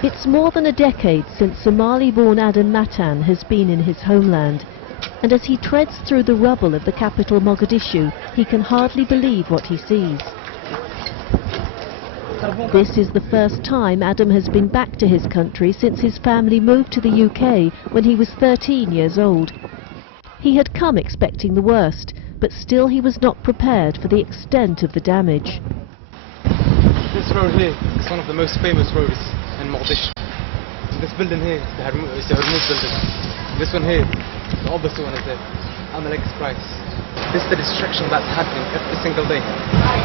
It's more than a decade since Somali-born Adam Matan has been in his homeland, and as he treads through the rubble of the capital Mogadishu, he can hardly believe what he sees. This is the first time Adam has been back to his country since his family moved to the UK when he was 13 years old. He had come expecting the worst, but still he was not prepared for the extent of the damage. This road here is one of the most famous roads in Mogadishu. This building here is the Hormuz building. This one here, the opposite one is the Amalek's Price. This is the destruction that's happening every single day.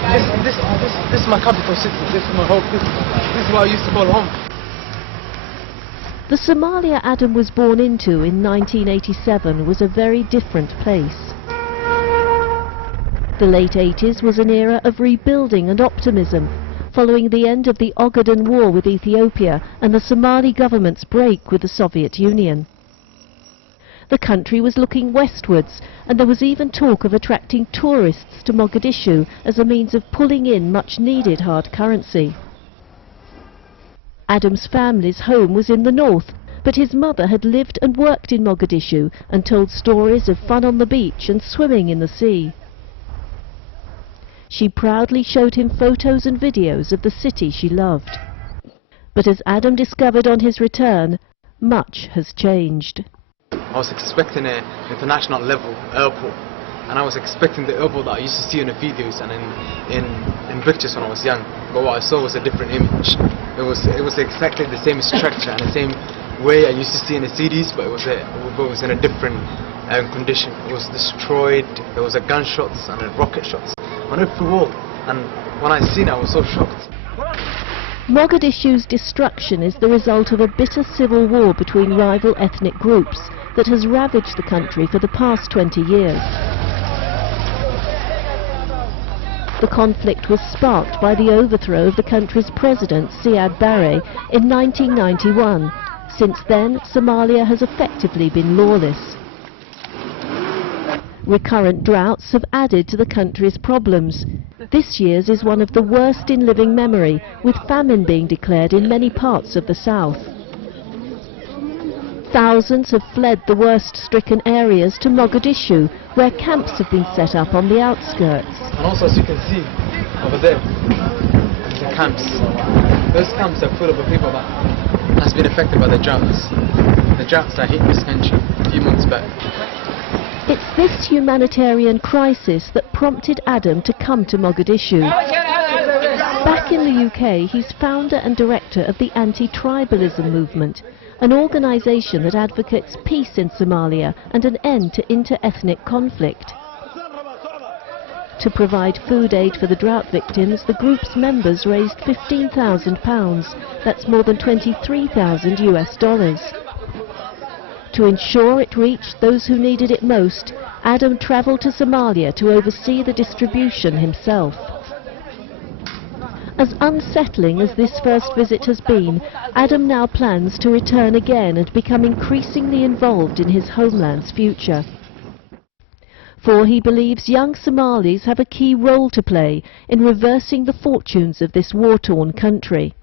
This is my capital city. This is my home. This is what I used to call home. The Somalia Adam was born into in 1987 was a very different place. The late 80s was an era of rebuilding and optimism, following the end of the Ogaden War with Ethiopia and the Somali government's break with the Soviet Union. The country was looking westwards, and there was even talk of attracting tourists to Mogadishu as a means of pulling in much-needed hard currency. Adam's family's home was in the north, but his mother had lived and worked in Mogadishu and told stories of fun on the beach and swimming in the sea. She proudly showed him photos and videos of the city she loved. But as Adam discovered on his return, much has changed. I was expecting an international level airport, and I was expecting the airport that I used to see in the videos and in pictures when I was young. But what I saw was a different image. It was exactly the same structure and the same way I used to see in the CDs, but it was in a different condition. It was destroyed. There was gunshots and rocket shots on every wall, and when I seen it, I was so shocked. Mogadishu's destruction is the result of a bitter civil war between rival ethnic groups that has ravaged the country for the past 20 years. The conflict was sparked by the overthrow of the country's president, Siad Barre, in 1991. Since then, Somalia has effectively been lawless. Recurrent droughts have added to the country's problems. This year's is one of the worst in living memory, with famine being declared in many parts of the south. Thousands have fled the worst-stricken areas to Mogadishu, where camps have been set up on the outskirts. And also, as you can see over there, the camps. Those camps are full of people that has been affected by the droughts. The droughts that hit this country a few months back. It's this humanitarian crisis that prompted Adam to come to Mogadishu. Back in the UK, he's founder and director of the Anti-Tribalism movement, an organisation that advocates peace in Somalia and an end to inter-ethnic conflict. To provide food aid for the drought victims, the group's members raised £15,000. That's more than $23,000 US. To ensure it reached those who needed it most, Adam travelled to Somalia to oversee the distribution himself. As unsettling as this first visit has been, Adam now plans to return again and become increasingly involved in his homeland's future. For he believes young Somalis have a key role to play in reversing the fortunes of this war-torn country.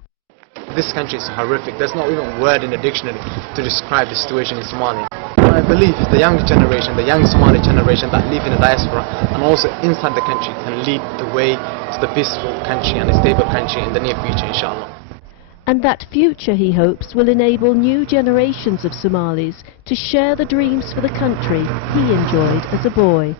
This country is horrific. There's not even a word in the dictionary to describe the situation in Somalia. I believe the younger generation, the young Somali generation that live in the diaspora and also inside the country can lead the way to the peaceful country and a stable country in the near future, Insha'Allah. And that future, he hopes, will enable new generations of Somalis to share the dreams for the country he enjoyed as a boy.